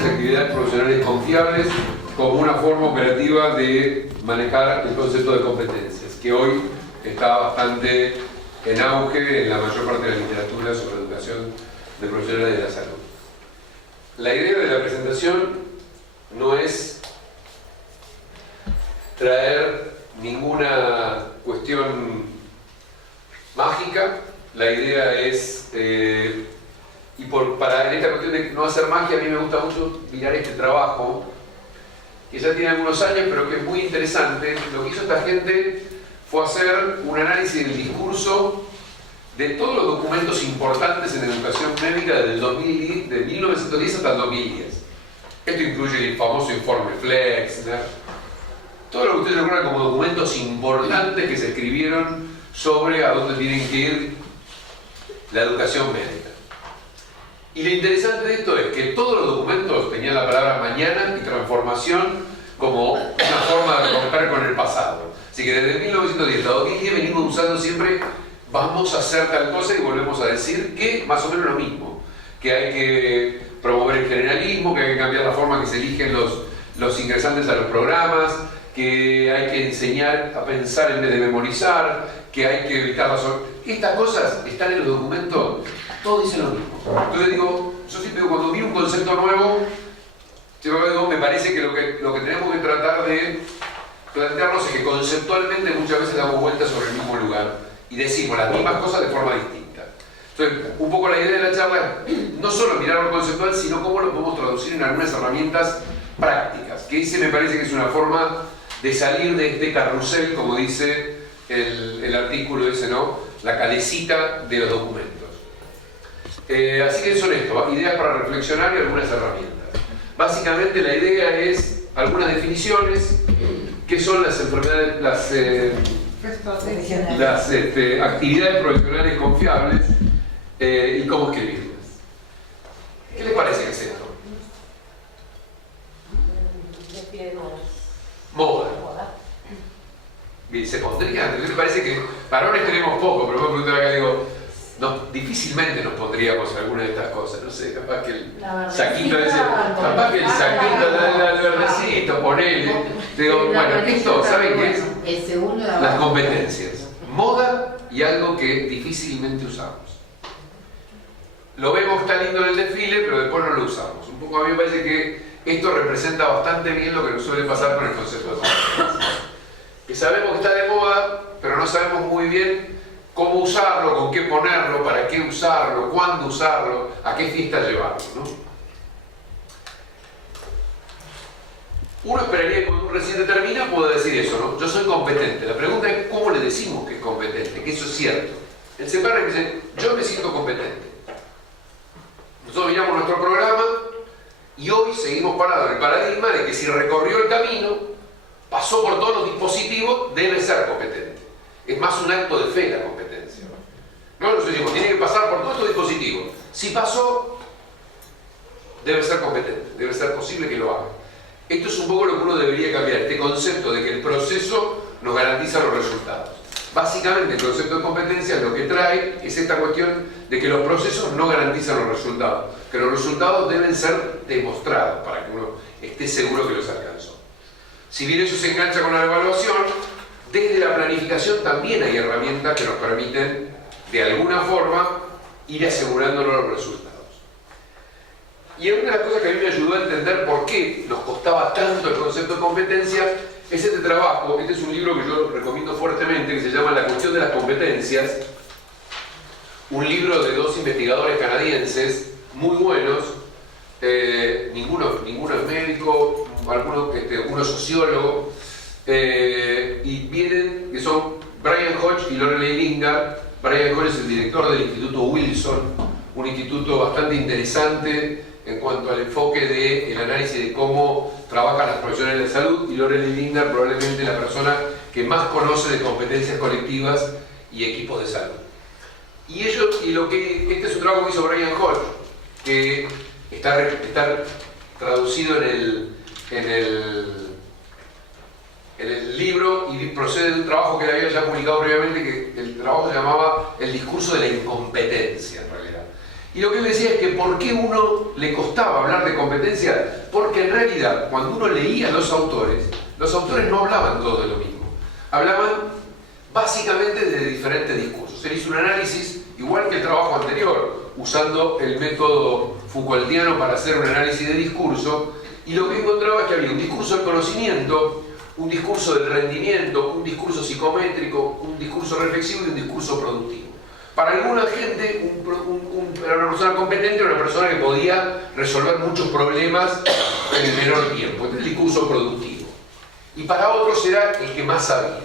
competencias y actividades profesionales confiables como una forma operativa de manejar el concepto de competencias, que hoy está bastante en auge en la mayor parte de la literatura sobre educación de profesionales de la salud. La idea de la presentación no es traer ninguna cuestión mágica. La idea es, para esta cuestión de no hacer magia, a mí me gusta mucho mirar este trabajo, que ya tiene algunos años, pero que es muy interesante. Lo que hizo esta gente fue hacer un análisis del discurso de todos los documentos importantes en educación médica desde el 2010, de 1910 hasta el 2010. Esto incluye el famoso informe Flexner, todo lo que ustedes recuerdan como documentos importantes que se escribieron sobre a dónde tienen que ir la educación médica. Y lo interesante de esto es que todos los documentos tenían la palabra mañana y transformación como una forma de romper con el pasado. Así que desde 1910 a 2010 venimos usando siempre vamos a hacer tal cosa y volvemos a decir que más o menos lo mismo, que hay que promover el generalismo, que hay que cambiar la forma que se eligen los ingresantes a los programas, que hay que enseñar a pensar en vez de memorizar, que hay que evitar las... Estas cosas están en los documentos, todos dicen lo mismo. Entonces digo, yo siempre digo, cuando vi un concepto nuevo, me parece que lo que tenemos que tratar de plantearnos es que conceptualmente muchas veces damos vueltas sobre el mismo lugar y decimos las mismas cosas de forma distinta. Entonces, un poco la idea de la charla es no solo mirar lo conceptual, sino cómo lo podemos traducir en algunas herramientas prácticas, que ese me parece que es una forma de salir de este carrusel, como dice el artículo ese, ¿no? La calecita de los documentos. Así que son esto, ideas para reflexionar y algunas herramientas. Básicamente la idea es algunas definiciones, qué son las enfermedades, las actividades profesionales confiables y cómo escribirlas. ¿Qué les parece que es esto? Moda. Bien, se pondría, me parece que varones tenemos poco, pero me voy a preguntar acá, digo, no, difícilmente nos pondríamos alguna de estas cosas, no sé, capaz que el saquito ese, capaz que el saquito del verdecito, ponele. Digo, bueno, esto, ¿saben qué es? Las competencias. Moda y algo que difícilmente usamos. Lo vemos tan lindo en el desfile, pero después no lo usamos. Un poco a mí me parece que esto representa bastante bien lo que nos suele pasar con el concepto de competencias. Que sabemos que está de moda, pero no sabemos muy bien cómo usarlo, con qué ponerlo, para qué usarlo, cuándo usarlo, a qué fiesta llevarlo, ¿no? Uno esperaría que cuando un recién termina pueda decir eso, ¿no? Yo soy competente. La pregunta es cómo le decimos que es competente, que eso es cierto. El CPR dice, yo me siento competente. Nosotros miramos nuestro programa y hoy seguimos parados en el paradigma de que si recorrió el camino, pasó por todos los dispositivos, debe ser competente. Es más un acto de fe la competencia. No, nosotros decimos, tiene que pasar por todos estos dispositivos. Si pasó, debe ser competente, debe ser posible que lo haga. Esto es un poco lo que uno debería cambiar, este concepto de que el proceso nos garantiza los resultados. Básicamente el concepto de competencia lo que trae es esta cuestión de que los procesos no garantizan los resultados, que los resultados deben ser demostrados para que uno esté seguro que los alcanzó. Si bien eso se engancha con la evaluación, desde la planificación también hay herramientas que nos permiten de alguna forma ir asegurándonos los resultados. Y una de las cosas que a mí me ayudó a entender por qué nos costaba tanto el concepto de competencia es este trabajo. Este es un libro que yo recomiendo fuertemente, que se llama La cuestión de las competencias. Un libro de dos investigadores canadienses muy buenos. Ninguno es médico, uno es sociólogo. Y vienen, que son Brian Hodge y Lorelei Lingard. Brian Hodge es el director del Instituto Wilson, un instituto bastante interesante en cuanto al enfoque del análisis de cómo trabajan las profesionales de salud, y Lorelei Lingard probablemente la persona que más conoce de competencias colectivas y equipos de salud. Este es un trabajo que hizo Brian Hodge, que está traducido en el libro y procede de un trabajo que él había ya publicado previamente, que el trabajo se llamaba El discurso de la incompetencia, en realidad. Y lo que él decía es que ¿por qué uno le costaba hablar de competencia? Porque en realidad, cuando uno leía a los autores no hablaban todos de lo mismo. Hablaban básicamente de diferentes discursos. Él hizo un análisis, igual que el trabajo anterior, usando el método Foucaultiano para hacer un análisis de discurso, y lo que encontraba es que había un discurso del conocimiento, un discurso del rendimiento, un discurso psicométrico, un discurso reflexivo y un discurso productivo. Para alguna gente, era una persona competente, era una persona que podía resolver muchos problemas en el menor tiempo, este es el discurso productivo. Y para otros era el que más sabía.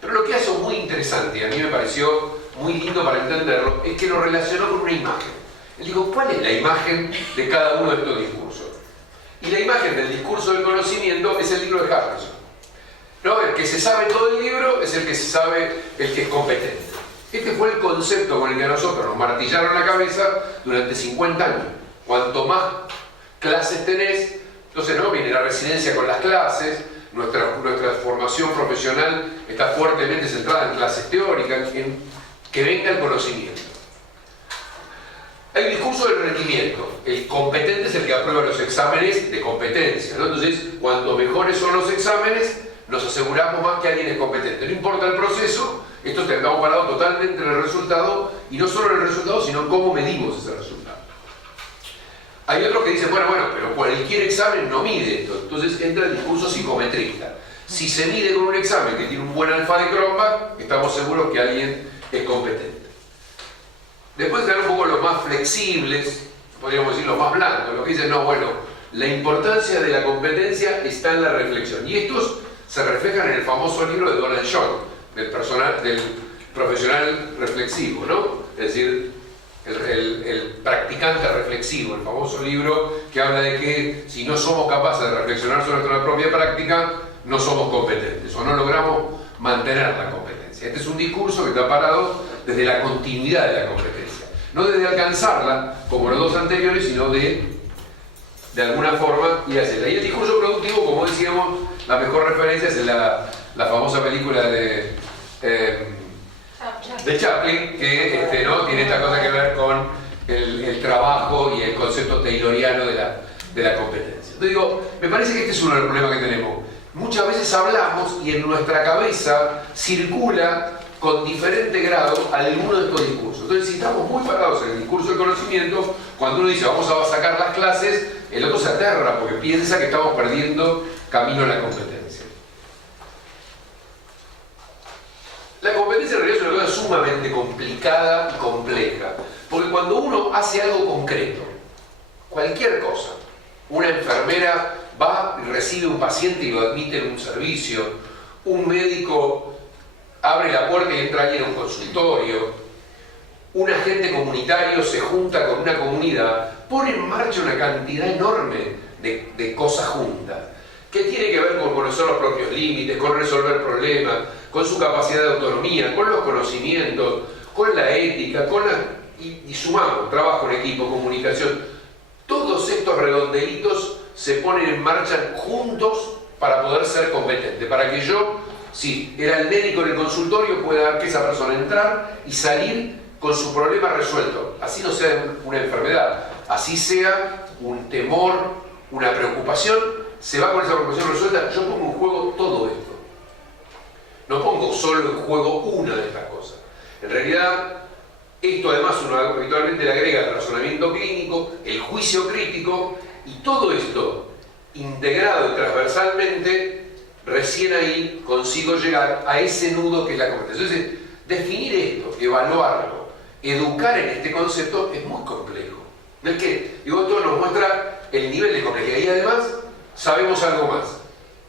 Pero lo que hace muy interesante, y a mí me pareció muy lindo para entenderlo, es que lo relacionó con una imagen. Él dijo, ¿cuál es la imagen de cada uno de estos discursos? Y la imagen del discurso del conocimiento es el libro de Harrison. ¿No? El que se sabe todo el libro es el que se sabe, el que es competente. Este fue el concepto con el que a nosotros nos martillaron la cabeza durante 50 años. Cuanto más clases tenés, entonces no viene la residencia con las clases, nuestra formación profesional está fuertemente centrada en clases teóricas, en que venga el conocimiento. Hay el discurso del rendimiento. El competente es el que aprueba los exámenes de competencia, ¿no? Entonces, cuanto mejores son los exámenes, nos aseguramos más que alguien es competente. No importa el proceso, esto estamos parados totalmente en el resultado, y no solo en el resultado, sino en cómo medimos ese resultado. Hay otros que dicen, bueno, pero cualquier examen no mide esto. Entonces entra el discurso psicometrista. Si se mide con un examen que tiene un buen alfa de Cronbach, estamos seguros que alguien es competente. Después están un poco los más flexibles, podríamos decir los más blancos, los que dicen, no, bueno, la importancia de la competencia está en la reflexión. Y estos se reflejan en el famoso libro de Donald John, del profesional reflexivo, ¿no? Es decir, el practicante reflexivo, el famoso libro que habla de que si no somos capaces de reflexionar sobre nuestra propia práctica, no somos competentes o no logramos mantener la competencia. Este es un discurso que está parado desde la continuidad de la competencia, no desde alcanzarla, como los dos anteriores, sino de alguna forma ir hacia ella. Y el discurso productivo, como decíamos, la mejor referencia es la famosa película de Chaplin, que ¿no? tiene esta cosa que ver con el trabajo y el concepto tayloriano de la competencia. Entonces digo, me parece que este es uno de los problemas que tenemos. Muchas veces hablamos y en nuestra cabeza circula con diferente grado alguno de estos discursos. Entonces, si estamos muy parados en el discurso del conocimiento, cuando uno dice vamos a sacar las clases, el otro se aterra porque piensa que estamos perdiendo camino a la competencia. La competencia en realidad es una cosa sumamente complicada y compleja, porque cuando uno hace algo concreto, cualquier cosa, una enfermera va y recibe un paciente y lo admite en un servicio, un médico abre la puerta y entra alguien a un consultorio, un agente comunitario se junta con una comunidad, pone en marcha una cantidad enorme de cosas juntas, que tiene que ver con conocer los propios límites, con resolver problemas, con su capacidad de autonomía, con los conocimientos, con la ética, y sumamos trabajo en equipo, comunicación. Todos estos redondelitos se ponen en marcha juntos para poder ser competente, para que yo, si era el médico en el consultorio, pueda ver que esa persona entrar y salir con su problema resuelto. Así no sea una enfermedad, así sea un temor, una preocupación, se va con esa preocupación resuelta. Yo pongo en juego todo esto. No pongo solo en juego una de estas cosas. En realidad, esto además uno habitualmente le agrega el razonamiento clínico, el juicio crítico, y todo esto integrado y transversalmente, recién ahí consigo llegar a ese nudo que es la competencia. Entonces, definir esto, evaluarlo, educar en este concepto es muy complejo. No es que, digo, esto nos muestra el nivel de complejidad y además sabemos algo más,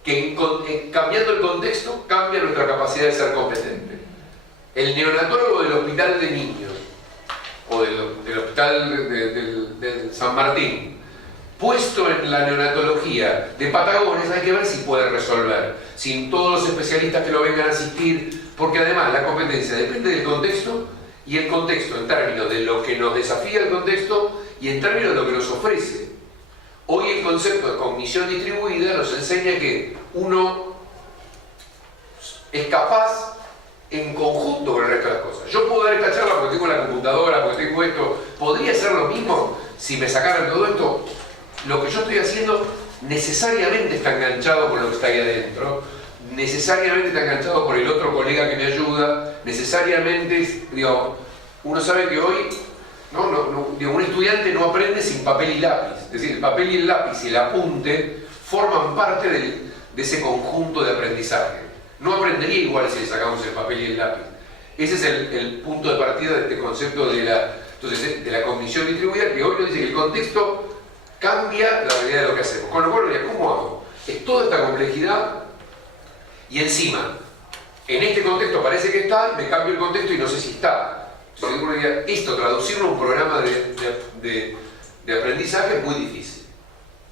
que cambiando el contexto cambia nuestra capacidad de ser competente. El neonatólogo del hospital de niños o del hospital de San Martín, puesto en la neonatología de Patagones, hay que ver si puede resolver, sin todos los especialistas que lo vengan a asistir, porque además la competencia depende del contexto, y el contexto en términos de lo que nos desafía el contexto y en términos de lo que nos ofrece. Hoy el concepto de cognición distribuida nos enseña que uno es capaz en conjunto con el resto de las cosas. Yo puedo dar esta charla porque tengo la computadora, porque tengo esto. ¿Podría ser lo mismo si me sacaran todo esto? Lo que yo estoy haciendo necesariamente está enganchado con lo que está ahí adentro, necesariamente está enganchado por el otro colega que me ayuda, necesariamente, digo, uno sabe que hoy digo, un estudiante no aprende sin papel y lápiz. Es decir, el papel y el lápiz y el apunte forman parte de ese conjunto de aprendizaje. No aprendería igual si le sacamos el papel y el lápiz. Ese es el punto de partida de este concepto de la cognición distribuida, que hoy nos dice que el contexto cambia la realidad de lo que hacemos. Con lo cual, ¿cómo hago? Es toda esta complejidad y encima, en este contexto parece que está, me cambio el contexto y no sé si está. Entonces uno diría, esto, traducirlo a un programa de aprendizaje es muy difícil,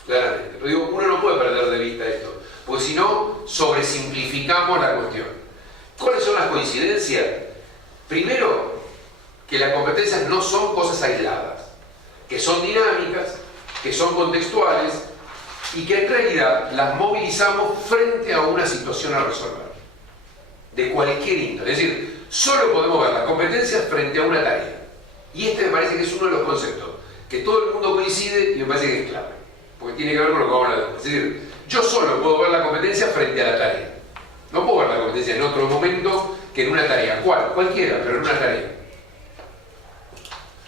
claramente. Pero digo, uno no puede perder de vista esto, porque si no, sobresimplificamos la cuestión. ¿Cuáles son las coincidencias? Primero, que las competencias no son cosas aisladas, que son dinámicas, que son contextuales y que en realidad las movilizamos frente a una situación a resolver, de cualquier índole. Es decir, solo podemos ver las competencias frente a una tarea. Y este me parece que es uno de los conceptos que todo el mundo coincide y me parece que es clave, porque tiene que ver con lo que vamos a hablar. Es decir, yo solo puedo ver la competencia frente a la tarea. No puedo ver la competencia en otro momento que en una tarea. ¿Cuál? Cualquiera, pero en una tarea.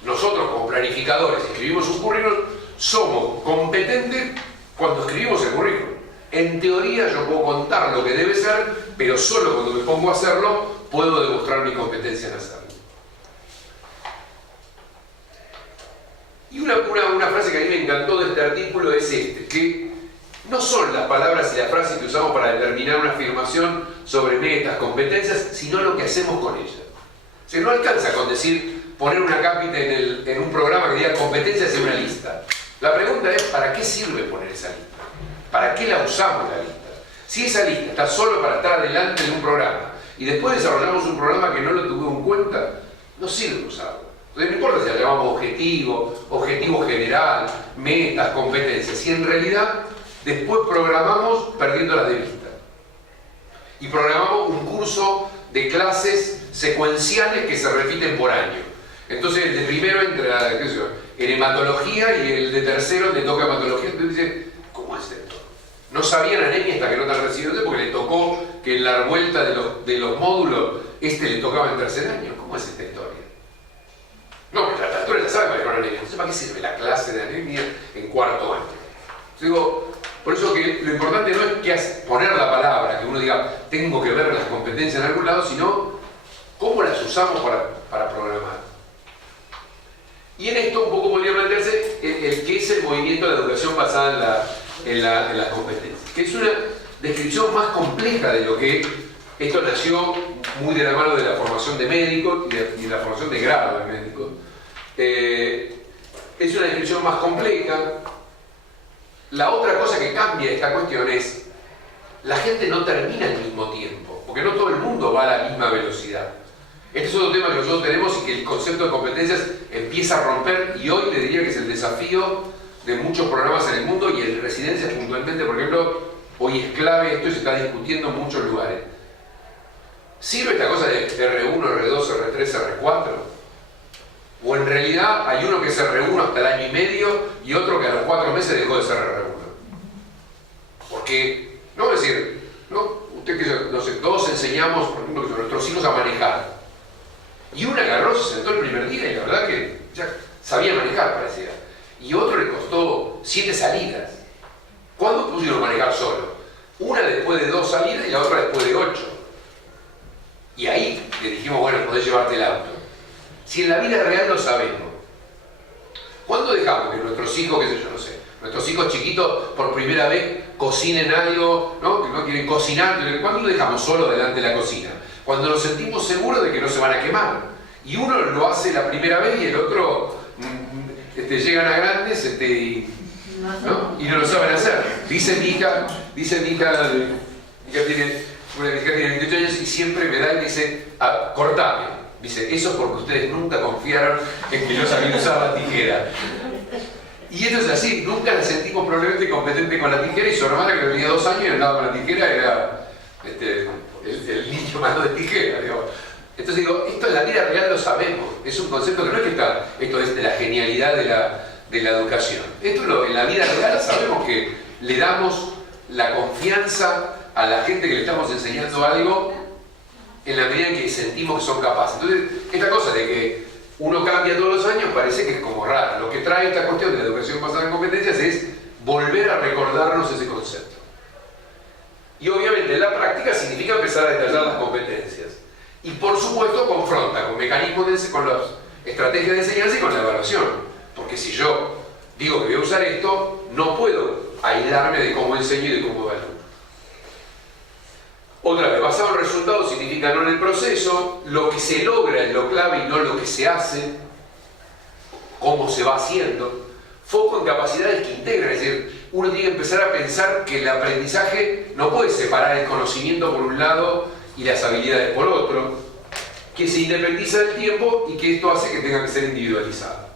Nosotros como planificadores escribimos un currículum, somos competentes cuando escribimos el currículum. En teoría yo puedo contar lo que debe ser, pero solo cuando me pongo a hacerlo puedo demostrar mi competencia en hacerlo. Y una frase que a mí me encantó de este artículo es que no son las palabras y las frases que usamos para determinar una afirmación sobre metas, competencias, sino lo que hacemos con ellas. O sea, no alcanza con decir, poner una cápita en un programa que diga competencias en una lista. La pregunta es, ¿para qué sirve poner esa lista? ¿Para qué la usamos la lista? Si esa lista está solo para estar adelante de un programa y después desarrollamos un programa que no lo tuvimos en cuenta, no sirve usarlo. Entonces no importa si la llamamos objetivo general, metas, competencias, si en realidad después programamos perdiéndolas de vista. Y programamos un curso de clases secuenciales que se repiten por año. Entonces el de primero entra en hematología y el de tercero le toca hematología. Entonces dice, ¿cómo es esto? No sabían anemia hasta que no están recibiendo porque le tocó que en la vuelta de los módulos le tocaba en tercer año. ¿Cómo es esta historia? No, pero la altura ya sabe manejar anemia. Entonces, ¿para qué sirve la clase de anemia en cuarto año? Entonces, digo, por eso que lo importante no es que poner la palabra, que uno diga, tengo que ver las competencias en algún lado, sino cómo las usamos para programar. Y en esto un poco podría plantearse el que es el movimiento de la educación basada en las competencias, que es una descripción más compleja de lo que esto nació muy de la mano de la formación de médicos y de la formación de grado de médicos. Es una descripción más compleja. La otra cosa que cambia esta cuestión es la gente no termina al mismo tiempo, porque no todo el mundo va a la misma velocidad. Este es otro tema que nosotros tenemos y que el concepto de competencias empieza a romper, y hoy te diría que es el desafío de muchos programas en el mundo y en residencias puntualmente, por ejemplo, hoy es clave esto y se está discutiendo en muchos lugares. ¿Sirve esta cosa de R1, R2, R3, R4? ¿O en realidad hay uno que es R1 hasta el año y medio y otro que a los 4 meses dejó de ser R1? Porque, no es decir, ¿no? Usted que no sé, todos enseñamos, por ejemplo, a nuestros hijos a manejar. Y uno agarró, se sentó el primer día y la verdad que ya sabía manejar, parecía. Y otro le costó 7 salidas. ¿Cuándo pusieron a manejar solo? Una después de 2 salidas y la otra después de 8. Y ahí le dijimos, bueno, podés llevarte el auto. Si en la vida real lo sabemos, ¿cuándo dejamos que nuestros hijos, qué sé yo, no sé, nuestros hijos chiquitos por primera vez cocinen algo, ¿no? Que no quieren cocinar? ¿Cuándo lo dejamos solo delante de la cocina? Cuando nos sentimos seguros de que no se van a quemar. Y uno lo hace la primera vez y el otro llegan a grandes ¿no? Y no lo saben hacer. Dice mi hija tiene 28 años y siempre me da y dice, cortame. Dice, eso porque ustedes nunca confiaron en que yo sabía usar la tijera. Y esto es así, nunca la sentimos probablemente competente con la tijera, y su hermana que tenía 2 años y andaba con la tijera era el niño martillo, mano de tijera, digamos. Entonces digo, esto en la vida real lo sabemos, es un concepto que no es que está, esto es de la genialidad de la educación. Esto en la vida real sabemos que le damos la confianza a la gente que le estamos enseñando algo en la medida en que sentimos que son capaces. Entonces, esta cosa de que uno cambia todos los años parece que es como raro. Lo que trae esta cuestión de la educación basada en competencias es volver a recordarnos ese concepto. Y obviamente en la práctica significa empezar a detallar las competencias. Y por supuesto confronta con mecanismos, con las estrategias de enseñanza y con la evaluación. Porque si yo digo que voy a usar esto, no puedo aislarme de cómo enseño y de cómo evalúo. Otra vez, basado en resultados significa no en el proceso, lo que se logra es lo clave y no lo que se hace, cómo se va haciendo. Foco en capacidades que integran, es decir, uno tiene que empezar a pensar que el aprendizaje no puede separar el conocimiento por un lado y las habilidades por otro, que se independiza del tiempo y que esto hace que tenga que ser individualizado.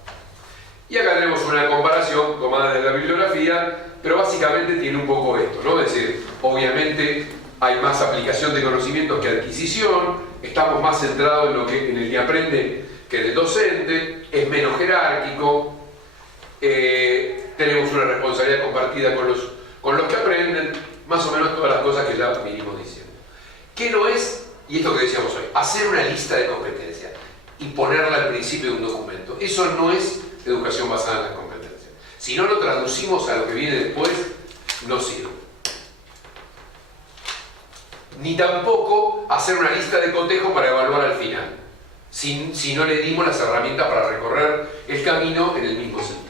Y acá tenemos una comparación tomada de la bibliografía, pero básicamente tiene un poco esto, ¿no? Es decir, obviamente hay más aplicación de conocimientos que adquisición, estamos más centrados en el que aprende que en el docente, es menos jerárquico, tenemos una responsabilidad compartida con los que aprenden, más o menos todas las cosas que ya vinimos diciendo. ¿Qué no es? Y esto que decíamos hoy, hacer una lista de competencias y ponerla al principio de un documento. Eso no es educación basada en las competencias. Si no lo traducimos a lo que viene después, no sirve. Ni tampoco hacer una lista de cotejo para evaluar al final, si no le dimos las herramientas para recorrer el camino en el mismo sentido.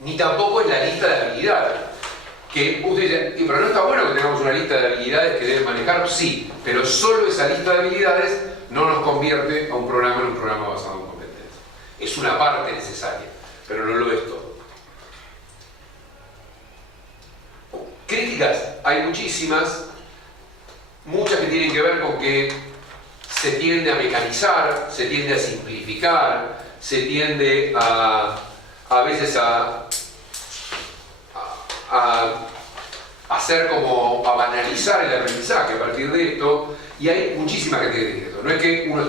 Ni tampoco es la lista de habilidades. Que usted dice, pero no está bueno que tengamos una lista de habilidades que deben manejar, sí, pero solo esa lista de habilidades no nos convierte a un programa en un programa basado en competencias. Es una parte necesaria, pero no lo es todo. Críticas, hay muchísimas, muchas que tienen que ver con que se tiende a mecanizar, se tiende a simplificar, se tiende a veces a hacer como a banalizar el aprendizaje a partir de esto, y hay muchísimas que tienen esto. No es que uno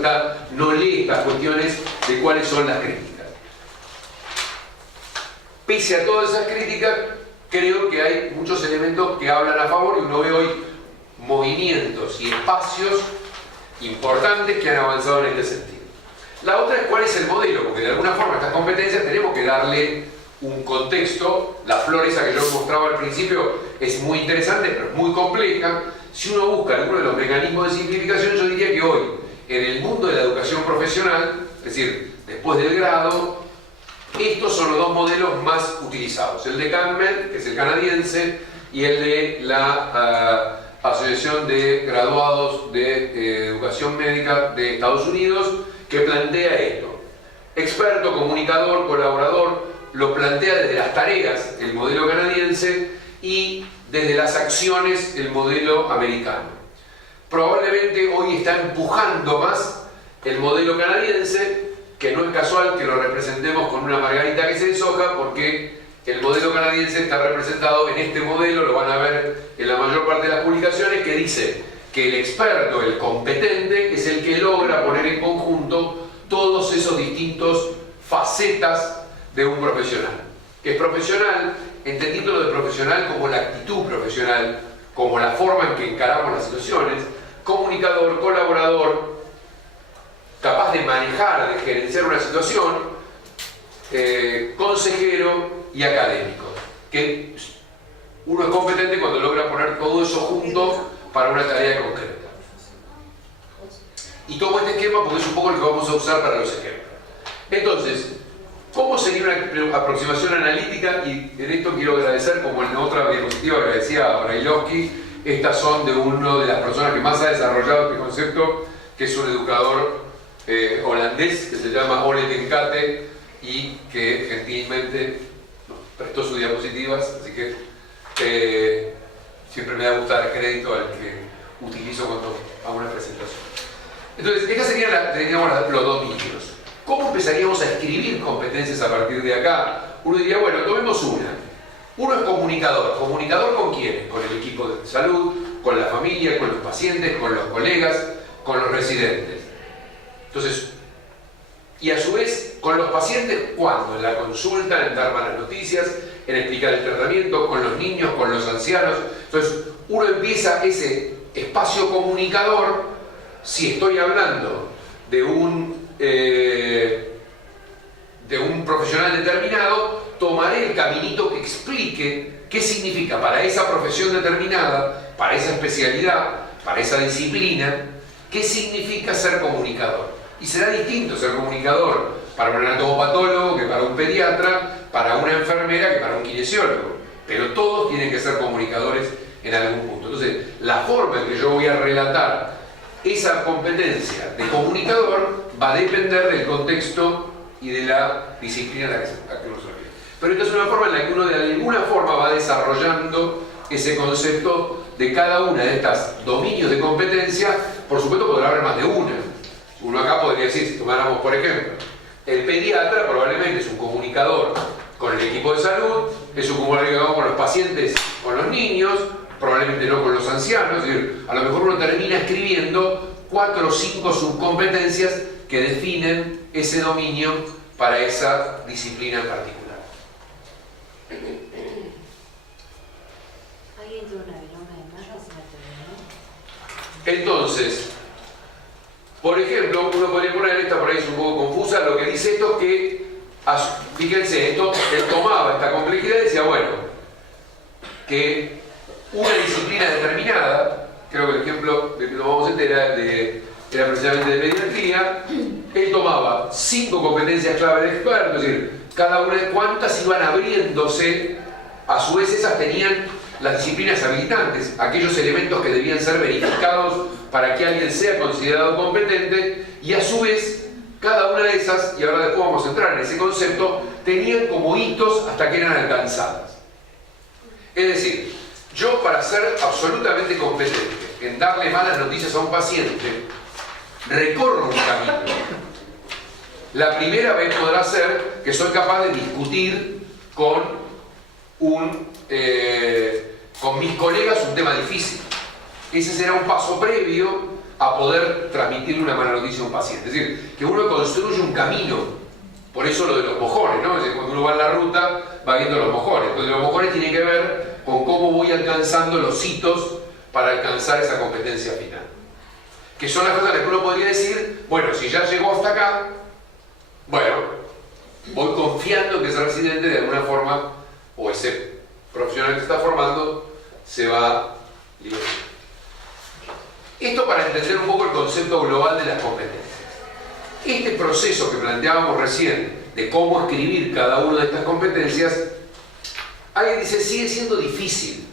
no lee estas cuestiones de cuáles son las críticas. Pese a todas esas críticas, creo que hay muchos elementos que hablan a favor y uno ve hoy movimientos y espacios importantes que han avanzado en este sentido. La otra es cuál es el modelo, porque de alguna forma estas competencias tenemos que darle un contexto. La flor esa que yo mostraba al principio es muy interesante, pero es muy compleja. Si uno busca alguno de los mecanismos de simplificación, yo diría que hoy, en el mundo de la educación profesional, es decir, después del grado, estos son los dos modelos más utilizados. El de Campbell, que es el canadiense, y el de la Asociación de Graduados de Educación Médica de Estados Unidos, que plantea esto. Experto, comunicador, colaborador, lo plantea desde las tareas, el modelo canadiense, y desde las acciones, el modelo americano. Probablemente hoy está empujando más el modelo canadiense, que no es casual que lo representemos con una margarita que se deshoja, porque el modelo canadiense está representado en este modelo, lo van a ver en la mayor parte de las publicaciones, que dice que el experto, el competente, es el que logra poner en conjunto todos esos distintos facetas de un profesional. Que es profesional, entendiéndolo de profesional como la actitud profesional, como la forma en que encaramos las situaciones, comunicador, colaborador, capaz de manejar, de gerenciar una situación, consejero y académico. Que uno es competente cuando logra poner todo eso junto para una tarea concreta. Y tomo este esquema porque es un poco lo que vamos a usar para los ejemplos. Entonces, ¿cómo sería una aproximación analítica? Y en esto quiero agradecer, como en otra diapositiva agradecía a Brailovsky, estas son de una de las personas que más ha desarrollado este concepto, que es un educador holandés, que se llama Ole ten Cate, y que gentilmente nos prestó sus diapositivas, así que siempre me da a gustar crédito al que utilizo cuando hago una presentación. Entonces, estos serían los dominios. ¿Cómo empezaríamos a escribir competencias a partir de acá? Uno diría, bueno, tomemos una. Uno es comunicador. ¿Comunicador con quién? Con el equipo de salud, con la familia, con los pacientes, con los colegas, con los residentes. Entonces, y a su vez, con los pacientes, ¿cuándo? En la consulta, en dar malas noticias, en explicar el tratamiento, con los niños, con los ancianos. Entonces, uno empieza ese espacio comunicador. Si estoy hablando de un profesional determinado, tomaré el caminito que explique qué significa para esa profesión determinada, para esa especialidad, para esa disciplina, qué significa ser comunicador. Y será distinto ser comunicador para un anatomopatólogo que para un pediatra, para una enfermera que para un kinesiólogo. Pero todos tienen que ser comunicadores en algún punto. Entonces, la forma en que yo voy a relatar esa competencia de comunicador va a depender del contexto y de la disciplina a la que uno se refiere. Pero esta es una forma en la que uno de alguna forma va desarrollando ese concepto de cada una de estas dominios de competencia. Por supuesto podrá haber más de una. Uno acá podría decir, si tomáramos por ejemplo, el pediatra probablemente es un comunicador con el equipo de salud, es un comunicador con los pacientes, con los niños, probablemente no con los ancianos. Es decir, a lo mejor uno termina escribiendo 4 o 5 subcompetencias que definen ese dominio para esa disciplina en particular. Ahí entró una viroma de más que se me terminó. Entonces, por ejemplo, uno podría poner, esta por ahí es un poco confusa, lo que dice esto es que, fíjense, él tomaba esta complejidad y decía, bueno, que una disciplina determinada, creo que el ejemplo que nos vamos a enterar era precisamente de pediatría, él tomaba 5 competencias clave de experto, es decir, cada una de cuántas iban abriéndose, a su vez esas tenían las disciplinas habilitantes, aquellos elementos que debían ser verificados para que alguien sea considerado competente, y a su vez cada una de esas, y ahora después vamos a entrar en ese concepto, tenían como hitos hasta que eran alcanzadas. Es decir, yo para ser absolutamente competente en darle malas noticias a un paciente, recorro un camino. La primera vez podrá ser que soy capaz de discutir con mis colegas un tema difícil. Ese será un paso previo a poder transmitirle una mala noticia a un paciente. Es decir, que uno construye un camino. Por eso lo de los mojones, ¿no? Es decir, cuando uno va en la ruta, va viendo los mojones. Entonces los mojones tienen que ver con cómo voy alcanzando los hitos para alcanzar esa competencia final. Que son las cosas que uno podría decir, bueno, si ya llegó hasta acá, bueno, voy confiando que ese residente de alguna forma, o ese profesional que se está formando, se va liberando. Esto para entender un poco el concepto global de las competencias. Este proceso que planteábamos recién de cómo escribir cada una de estas competencias, alguien dice, sigue siendo difícil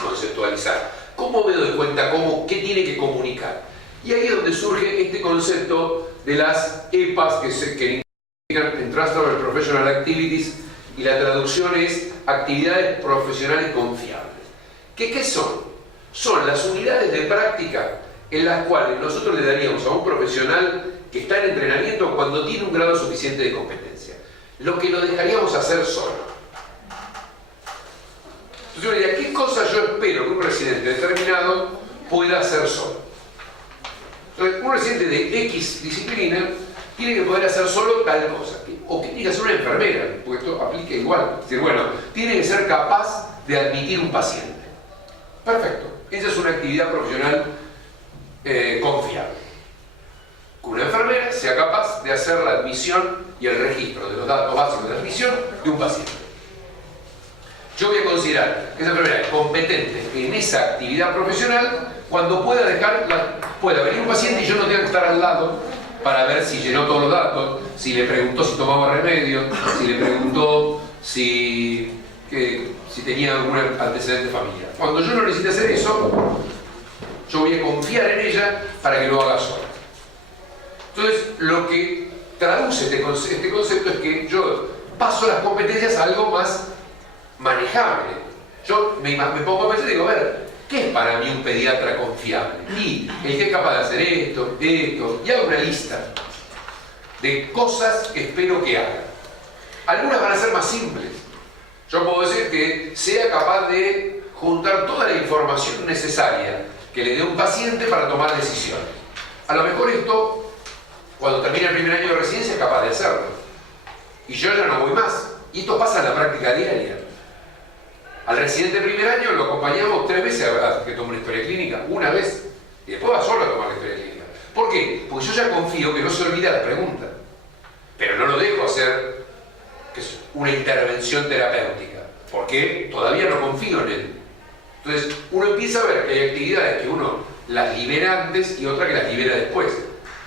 conceptualizar. ¿Cómo me doy cuenta qué tiene que comunicar? Y ahí es donde surge este concepto de las EPAs, que indican Entrustable Professional Activities, y la traducción es actividades profesionales confiables. ¿Qué son? Son las unidades de práctica en las cuales nosotros le daríamos a un profesional que está en entrenamiento cuando tiene un grado suficiente de competencia, lo que lo dejaríamos hacer solo. Entonces yo diría, ¿qué cosa yo espero que un residente determinado pueda hacer solo? Entonces, un residente de X disciplina tiene que poder hacer solo tal cosa, o que tiene que hacer una enfermera, porque esto aplica igual. Es decir, bueno, tiene que ser capaz de admitir un paciente. Perfecto, esa es una actividad profesional confiable. Que una enfermera sea capaz de hacer la admisión y el registro de los datos básicos de admisión de un paciente. Yo voy a considerar que esa enfermera es competente en esa actividad profesional cuando pueda venir un paciente y yo no tenga que estar al lado para ver si llenó todos los datos, si le preguntó si tomaba remedio, si le preguntó si tenía algún antecedente familiar. Cuando yo no necesite hacer eso, yo voy a confiar en ella para que lo haga sola. Entonces, lo que traduce este concepto es que yo paso las competencias a algo más manejable. Yo me pongo a pensar y digo, a ver, ¿qué es para mí un pediatra confiable? Y el que es capaz de hacer esto, y hago una lista de cosas que espero que haga. Algunas van a ser más simples. Yo puedo decir que sea capaz de juntar toda la información necesaria que le dé un paciente para tomar decisiones. A lo mejor esto, cuando termina el primer año de residencia, es capaz de hacerlo. Y yo ya no voy más. Y esto pasa en la práctica diaria. Al residente de primer año lo acompañamos 3 veces a que tome una historia clínica, una vez. Y después va solo a tomar la historia clínica. ¿Por qué? Porque yo ya confío que no se olvida la pregunta. Pero no lo dejo hacer que es una intervención terapéutica. Porque todavía no confío en él. Entonces, uno empieza a ver que hay actividades que uno las libera antes y otra que las libera después.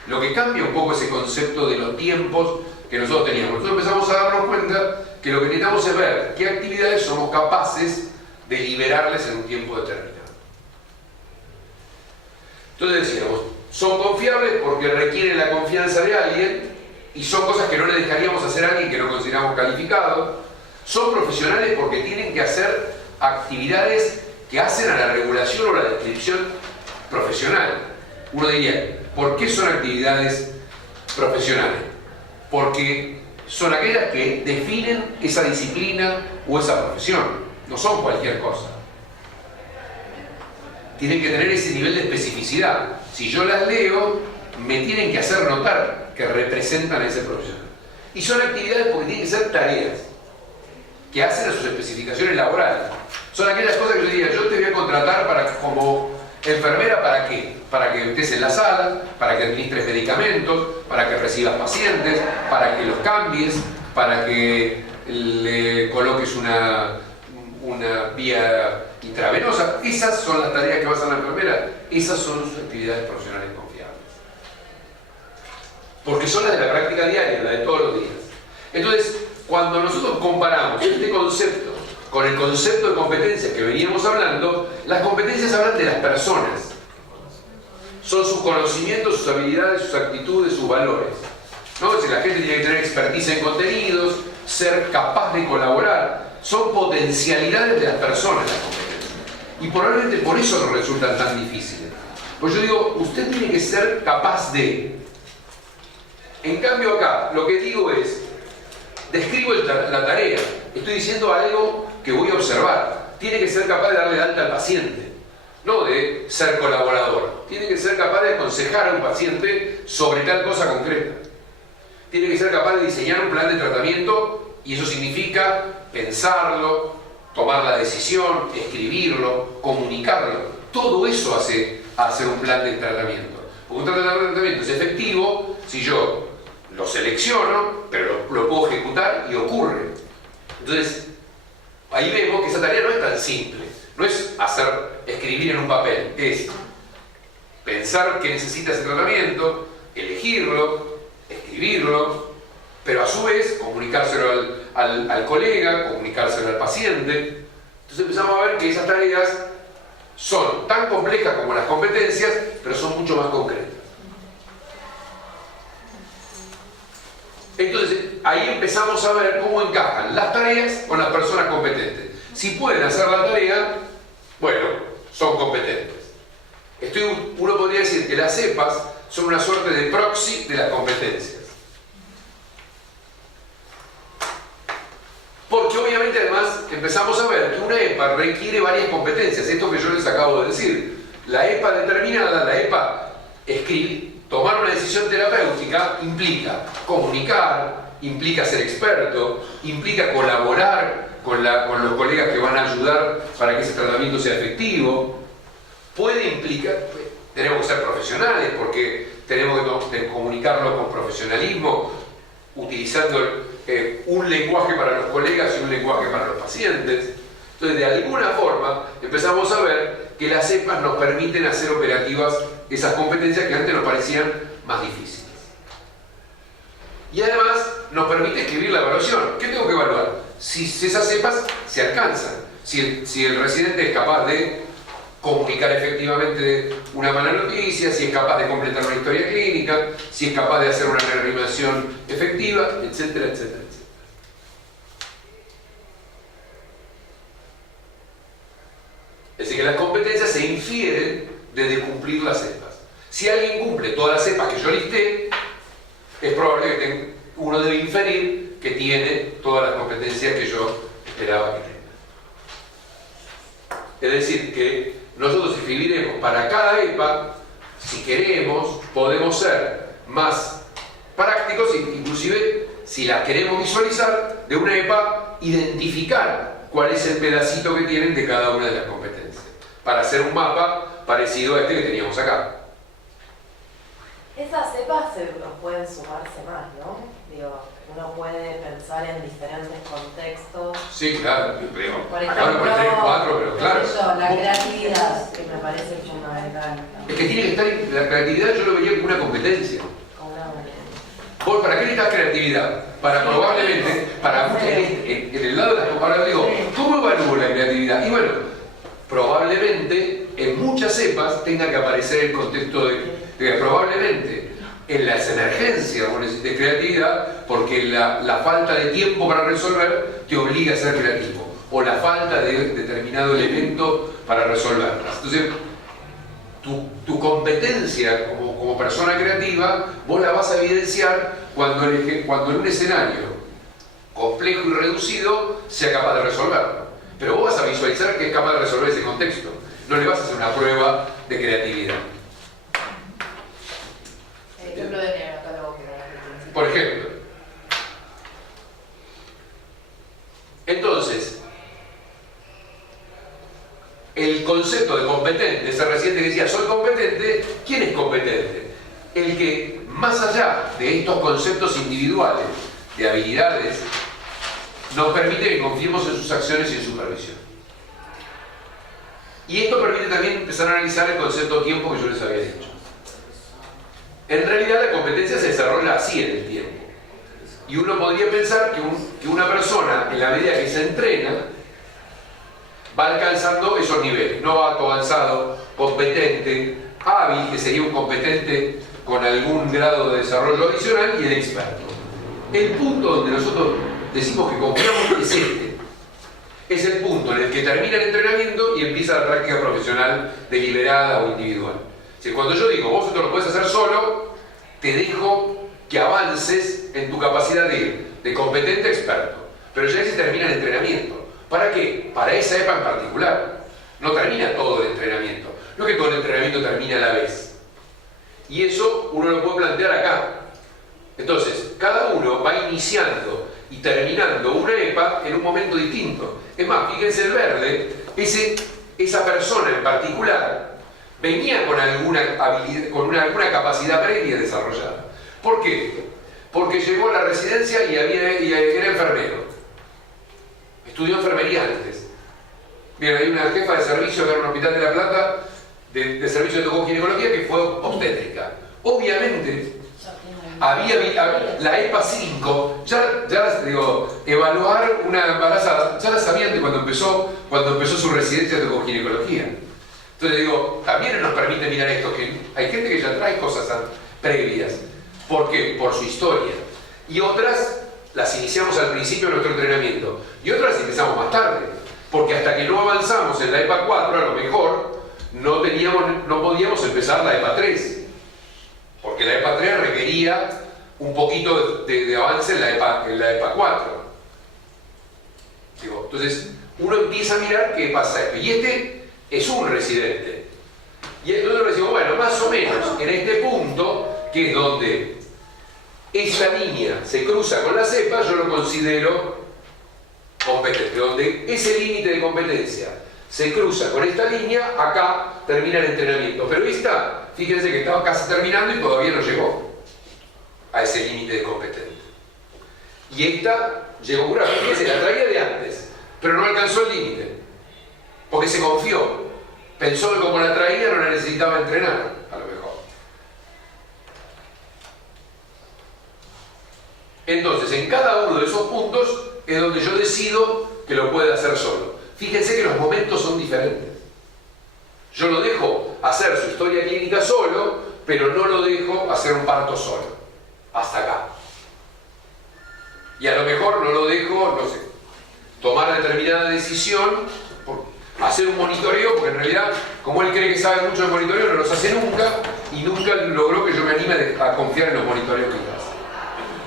Lo que cambia un poco ese concepto de los tiempos que nosotros teníamos. Nosotros empezamos a darnos cuenta que lo que necesitamos es ver qué actividades somos capaces de liberarles en un tiempo determinado. Entonces decíamos, son confiables porque requieren la confianza de alguien y son cosas que no le dejaríamos hacer a alguien que no consideramos calificado. Son profesionales porque tienen que hacer actividades que hacen a la regulación o la descripción profesional. Uno diría, ¿por qué son actividades profesionales? Porque son aquellas que definen esa disciplina o esa profesión. No son cualquier cosa. Tienen que tener ese nivel de especificidad. Si yo las leo, me tienen que hacer notar que representan a ese profesional. Y son actividades porque tienen que ser tareas que hacen a sus especificaciones laborales. Son aquellas cosas que yo diría, yo te voy a contratar para, como enfermera, ¿para qué? Para que estés en la sala, para que administres medicamentos, para que recibas pacientes, para que los cambies, para que le coloques una vía intravenosa. Esas son las tareas que va a hacer la enfermera, esas son sus actividades profesionales confiables. Porque son las de la práctica diaria, las de todos los días. Entonces, cuando nosotros comparamos este concepto con el concepto de competencias que veníamos hablando, las competencias hablan de las personas. Son sus conocimientos, sus habilidades, sus actitudes, sus valores. ¿No? Es decir, la gente tiene que tener expertise en contenidos, ser capaz de colaborar. Son potencialidades de las personas las competencias. Y probablemente por eso nos resultan tan difíciles. Pues yo digo, usted tiene que ser capaz de. En cambio acá, lo que digo es, describo la tarea. Estoy diciendo algo que voy a observar. Tiene que ser capaz de darle de alta al paciente, no de ser colaborador. Tiene que ser capaz de aconsejar a un paciente sobre tal cosa concreta. Tiene que ser capaz de diseñar un plan de tratamiento y eso significa pensarlo, tomar la decisión, escribirlo, comunicarlo. Todo eso hace hacer un plan de tratamiento. Porque un plan de tratamiento es efectivo si yo lo selecciono, pero lo puedo ejecutar y ocurre. Entonces, ahí vemos que esa tarea no es tan simple. No es escribir en un papel, es pensar que necesita ese tratamiento, elegirlo, escribirlo, pero a su vez comunicárselo al colega, comunicárselo al paciente. Entonces empezamos a ver que esas tareas son tan complejas como las competencias, pero son mucho más concretas. Entonces, ahí empezamos a ver cómo encajan las tareas con las personas competentes. Si pueden hacer la tarea, bueno, son competentes. Uno podría decir que las EPAs son una suerte de proxy de las competencias. Porque obviamente además empezamos a ver que una EPA requiere varias competencias. Esto que yo les acabo de decir. La EPA determinada, la EPA tomar una decisión terapéutica implica comunicar, implica ser experto, implica colaborar con los colegas que van a ayudar para que ese tratamiento sea efectivo. Puede implicar, tenemos que ser profesionales porque tenemos que comunicarlo con profesionalismo, utilizando un lenguaje para los colegas y un lenguaje para los pacientes. Entonces, de alguna forma, empezamos a ver que las EPAs nos permiten hacer operativas esas competencias que antes nos parecían más difíciles. Y además, nos permite escribir la evaluación. ¿Qué tengo que evaluar? Si esas EPAs se alcanzan. Si el residente es capaz de comunicar efectivamente una mala noticia, si es capaz de completar una historia clínica, si es capaz de hacer una reanimación efectiva, etcétera, etcétera, etcétera. Es decir, que las competencias se infieren desde cumplir las EPAs. Si alguien cumple todas las EPAs que yo listé, es probable que uno debe inferir que tiene todas las competencias que yo esperaba que tenga. Es decir, que nosotros escribiremos para cada EPA, si queremos, podemos ser más prácticos, inclusive si la queremos visualizar, de una EPA, identificar cuál es el pedacito que tienen de cada una de las competencias, para hacer un mapa parecido a este que teníamos acá. Esas cepas nos pueden sumarse más, ¿no? Digo, uno puede pensar en diferentes contextos. Sí, claro. Por Acá uno puede tener 4, pero claro. La creatividad, que me parece fundamental. Es que tiene que estar, la creatividad yo lo vería como una competencia. Como una manera. ¿Vos para qué necesitas creatividad? Para probablemente, en el lado de las... Ahora digo, ¿cómo evalúo la creatividad? Y bueno, probablemente en muchas cepas tenga que aparecer el contexto de probablemente en las emergencias de creatividad, porque la falta de tiempo para resolver te obliga a ser creativo, o la falta de determinado elemento para resolverlas. Entonces, tu competencia como persona creativa, vos la vas a evidenciar cuando en un escenario complejo y reducido sea capaz de resolverlo. Pero vos vas a visualizar que es capaz de resolver ese contexto. No le vas a hacer una prueba de creatividad. Ejemplo de neocatálogo que era. Por ejemplo. Entonces, el concepto de competente, ese reciente que decía, soy competente, ¿quién es competente? El que, más allá de estos conceptos individuales, de habilidades, nos permite que confiemos en sus acciones y en su supervisión. Y esto permite también empezar a analizar el concepto de tiempo que yo les había dicho. En realidad la competencia se desarrolla así en el tiempo. Y uno podría pensar que una persona, en la medida que se entrena, va alcanzando esos niveles. Novato, avanzado, competente, hábil, que sería un competente con algún grado de desarrollo adicional, y el experto. El punto donde nosotros decimos que confiamos es este. Es el punto en el que termina el entrenamiento y empieza la práctica profesional deliberada o individual. O sea, cuando yo digo, vos esto lo puedes hacer solo, te dejo que avances en tu capacidad de ir de competente a experto. Pero ya se termina el entrenamiento. ¿Para qué? Para esa EPA en particular. No termina todo el entrenamiento. No es que todo el entrenamiento termina a la vez. Y eso uno lo puede plantear acá. Entonces, cada uno va iniciando y terminando una EPA en un momento distinto. Es más, fíjense el verde, esa persona en particular venía con alguna habilidad, con alguna capacidad previa desarrollada. ¿Por qué? Porque llegó a la residencia y era enfermero. Estudió enfermería antes. Bien, hay una jefa de servicio acá en un hospital de La Plata, de servicio de tocoginecología, que fue obstétrica. Obviamente, la EPA 5, evaluar una embarazada, ya la sabían de cuando empezó su residencia de tocoginecología. Entonces digo, también nos permite mirar esto, que hay gente que ya trae cosas previas. ¿Por qué? Por su historia. Y otras las iniciamos al principio de nuestro entrenamiento. Y otras las empezamos más tarde. Porque hasta que no avanzamos en la EPA 4, a lo mejor, no podíamos empezar la EPA 3. Porque la EPA 3 requería un poquito de avance en la EPA 4. Entonces, uno empieza a mirar qué pasa. Y este es un residente. Y entonces decimos, bueno, más o menos en este punto, que es donde esta línea se cruza con la cepa, yo lo considero competente. Donde ese límite de competencia se cruza con esta línea, acá termina el entrenamiento. Pero esta, fíjense que estaba casi terminando y todavía no llegó a ese límite de competente. Y esta llegó curada, fíjense, la traía de antes, pero no alcanzó el límite, porque se confió. Pensó que como la traía no la necesitaba entrenar, a lo mejor. Entonces, en cada uno de esos puntos es donde yo decido que lo puede hacer solo. Fíjense que los momentos son diferentes. Yo lo dejo hacer su historia clínica solo, pero no lo dejo hacer un parto solo. Hasta acá. Y a lo mejor no lo dejo, no sé, tomar determinada decisión, hacer un monitoreo, porque en realidad, como él cree que sabe mucho de monitoreo, no los hace nunca, y nunca logró que yo me anime a confiar en los monitoreos que él hace.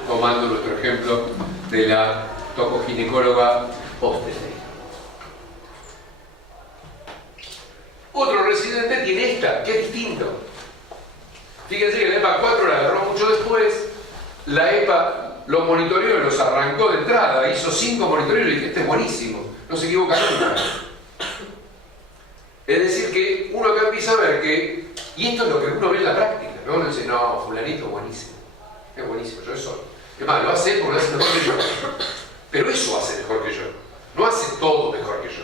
Tomando nuestro ejemplo de la tocoginecóloga obstétrica. Otro residente tiene esta, que es distinto. Fíjense que la EPA 4 la agarró mucho después, la EPA los monitoreó y los arrancó de entrada, hizo 5 monitoreos y le dije, este es buenísimo, no se equivoca nunca. Es decir que uno acá empieza a ver que, y esto es lo que uno ve en la práctica, ¿no? Uno dice, no, fulanito es buenísimo, yo eso. Es más, lo hace porque lo hace mejor que yo. Pero eso hace mejor que yo, no hace todo mejor que yo.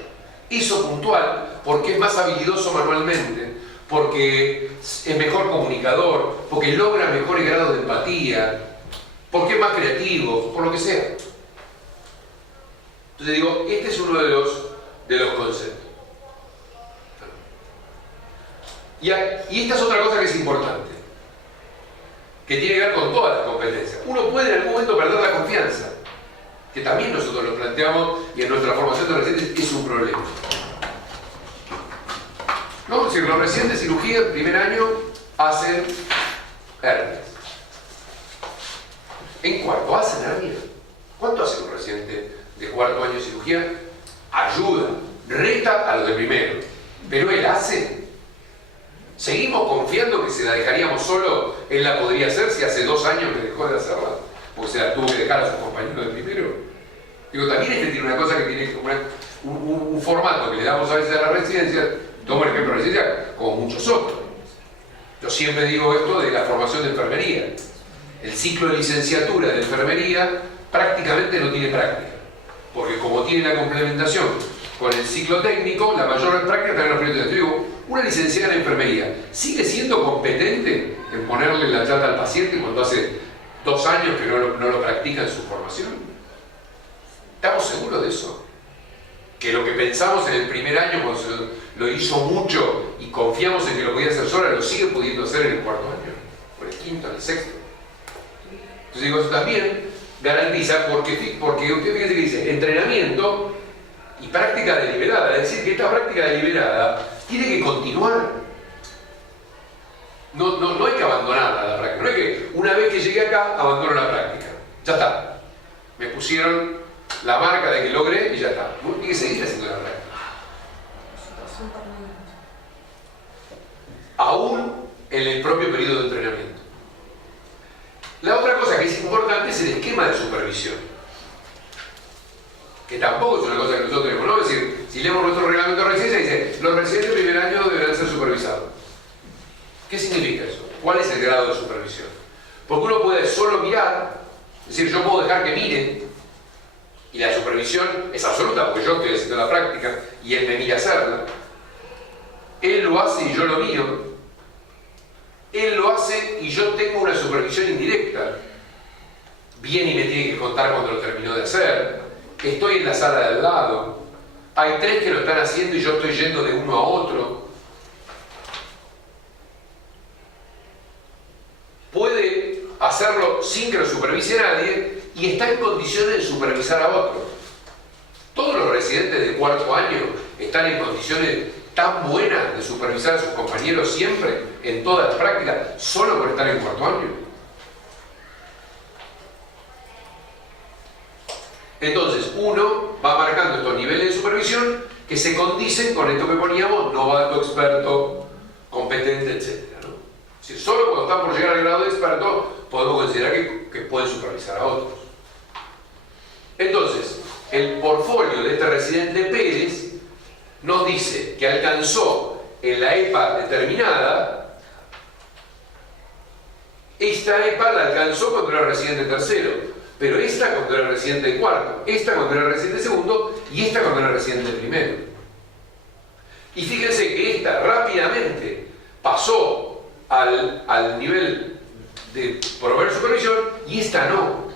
Hizo puntual porque es más habilidoso manualmente, porque es mejor comunicador, porque logra mejores grados de empatía, porque es más creativo, por lo que sea. Entonces digo, este es uno de los conceptos. Y esta es otra cosa que es importante, que tiene que ver con todas las competencias. Uno puede en algún momento perder la confianza, que también nosotros lo planteamos y en nuestra formación de residentes es un problema. ¿No? Es decir, los residentes de cirugía el primer año hacen hernias. En cuarto hacen hernias. ¿Cuánto hace un residente de cuarto año de cirugía? Ayuda, reta a los de primero. Pero él hace. ¿Seguimos confiando que se la dejaríamos solo? Él la podría hacer si hace 2 años que dejó de hacerla, porque se la tuvo que dejar a sus compañeros de primero. Digo, también este tiene una cosa que tiene un formato que le damos a veces a la residencia, tomo el ejemplo de residencia, como muchos otros. Yo siempre digo esto de la formación de enfermería. El ciclo de licenciatura de enfermería prácticamente no tiene práctica, porque como tiene la complementación con el ciclo técnico, la mayor práctica está en los proyectos. Yo digo, una licenciada en enfermería, ¿sigue siendo competente en ponerle la chata al paciente cuando hace 2 años que no lo practica en su formación? ¿Estamos seguros de eso? Que lo que pensamos en el primer año cuando se lo hizo mucho y confiamos en que lo podía hacer sola, lo sigue pudiendo hacer en el cuarto año, o en el quinto, en el sexto. Entonces digo, eso también garantiza, porque usted fíjese que dice entrenamiento y práctica deliberada, es decir, que esta práctica deliberada tiene que continuar. No hay que abandonarla la práctica, no es que una vez que llegué acá abandono la práctica. Ya está. Me pusieron la marca de que logré y ya está. Tiene que seguir haciendo la práctica. Aún en el propio periodo de entrenamiento. La otra cosa que es importante es el esquema de supervisión, que tampoco es una cosa que nosotros tenemos, ¿no? Es decir, si leemos nuestro reglamento de residencia, dice, los residentes de primer año deberán ser supervisados. ¿Qué significa eso? ¿Cuál es el grado de supervisión? Porque uno puede solo mirar, es decir, yo puedo dejar que miren, y la supervisión es absoluta, porque yo estoy haciendo la práctica, y él me mira hacerla. Él lo hace y yo lo miro. Él lo hace y yo tengo una supervisión indirecta. Viene y me tiene que contar cuando lo terminó de hacer. Estoy en la sala de al lado. Hay 3 que lo están haciendo y yo estoy yendo de uno a otro. Puede hacerlo sin que lo supervise nadie y está en condiciones de supervisar a otros. Todos los residentes de cuarto año están en condiciones tan buenas de supervisar a sus compañeros siempre, en todas las prácticas, solo por estar en cuarto año. Entonces, uno va marcando estos niveles de supervisión que se condicen con esto que poníamos, novato, experto, competente, etc., ¿no? Es decir, solo cuando están por llegar al grado de experto podemos considerar que pueden supervisar a otros. Entonces, el portfolio de este residente Pérez nos dice que alcanzó en la EPA determinada, esta EPA la alcanzó cuando era residente tercero, pero esta cuando era residente de cuarto, esta cuando era residente segundo y esta cuando era residente primero. Y fíjense que esta rápidamente pasó al nivel de proveer supervisión y esta no.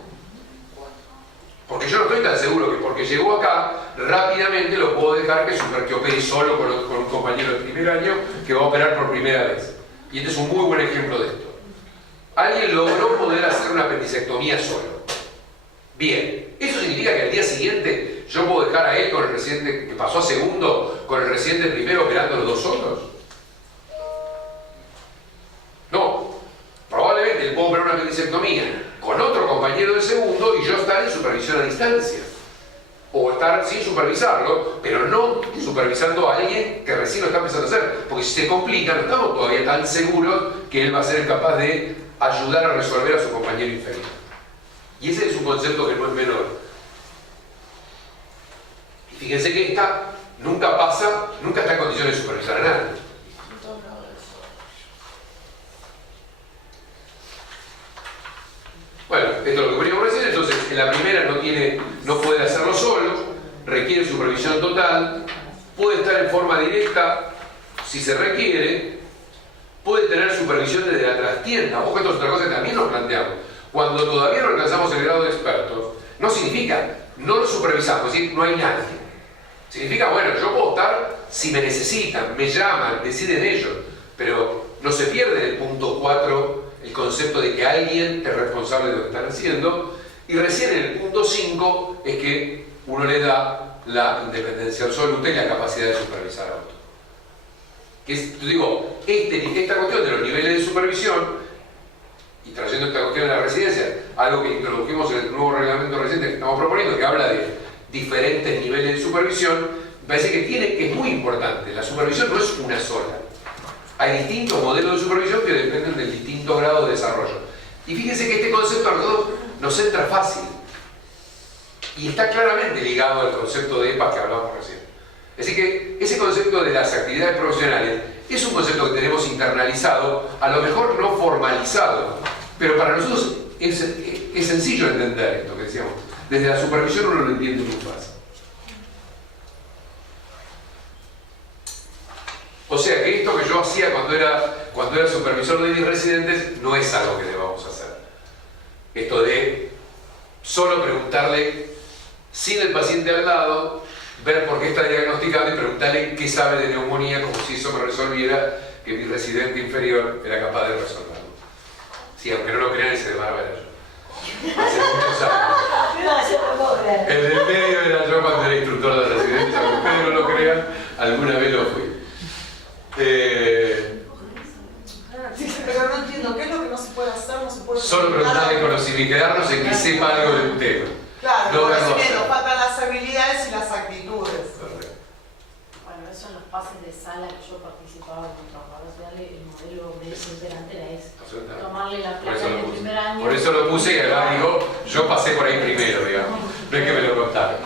Porque yo no estoy tan seguro que porque llegó acá, rápidamente lo puedo dejar que opere solo con un compañero de primer año que va a operar por primera vez. Y este es un muy buen ejemplo de esto. Alguien logró poder hacer una apendicectomía solo. Bien, ¿eso significa que al día siguiente yo puedo dejar a él con el residente que pasó a segundo, con el residente primero operando los 2 solos? No. Probablemente él puede operar una apendicectomía con otro compañero de segundo y yo estar en supervisión a distancia. O estar estar sin supervisarlo, pero no supervisando a alguien que recién lo está empezando a hacer, porque si se complica, no estamos todavía tan seguros que él va a ser capaz de ayudar a resolver a su compañero inferior. Y ese es un concepto que no es menor. Y fíjense que esta nunca pasa, nunca está en condiciones de supervisar a nadie. Bueno, esto es lo que podríamos decir. Entonces, en la primera no puede hacerlo solo, requiere supervisión total, puede estar en forma directa si se requiere, puede tener supervisión desde la trastienda. Ojo, esto es otra cosa que también nos planteamos. Cuando todavía no alcanzamos el grado de expertos, no significa no lo supervisamos, es decir, no hay nadie. Significa, bueno, yo puedo estar si me necesitan, me llaman, deciden ellos, pero no se pierde el punto 4 el concepto de que alguien es responsable de lo que están haciendo, y recién en el punto 5 es que uno le da la independencia absoluta y la capacidad de supervisar a otro. Que es, yo digo, esta cuestión de los niveles de supervisión, y trayendo esta cuestión de la residencia, algo que introdujimos en el nuevo reglamento reciente que estamos proponiendo, que habla de diferentes niveles de supervisión, me parece que es muy importante. La supervisión no es una sola. Hay distintos modelos de supervisión que dependen del distinto grado de desarrollo. Y fíjense que este concepto a nosotros nos entra fácil. Y está claramente ligado al concepto de EPA que hablamos recién. Así que ese concepto de las actividades profesionales es un concepto que tenemos internalizado, a lo mejor no formalizado, pero para nosotros es sencillo entender esto que decíamos. Desde la supervisión uno lo entiende muy fácil. O sea que esto que yo hacía cuando era supervisor de mis residentes no es algo que debamos hacer. Esto de solo preguntarle, sin el paciente al lado, ver por qué está diagnosticado y preguntarle qué sabe de neumonía, como si eso me resolviera que mi residente inferior era capaz de resolverlo. Sí, aunque no lo crean, ese de Bárbara era yo. Hace muchos años. No, yo no puedo creer. El del medio era yo cuando era instructor de residencia, aunque ustedes no lo crean, alguna vez lo fui. Pero no entiendo, ¿qué es lo que no se puede hacer? No se puede Solo preguntarle conocimiento y quedarnos en que sepa algo del tema. Claro, No conocimiento, faltan las habilidades y las actitudes. Bueno, eso en los pases de sala que yo participaba con trabajadores sociales, el modelo médico integrante era eso. Tomarle la placa en el primer año. Por eso lo puse y además digo, yo pasé por ahí primero, digamos. No es que me lo contaron.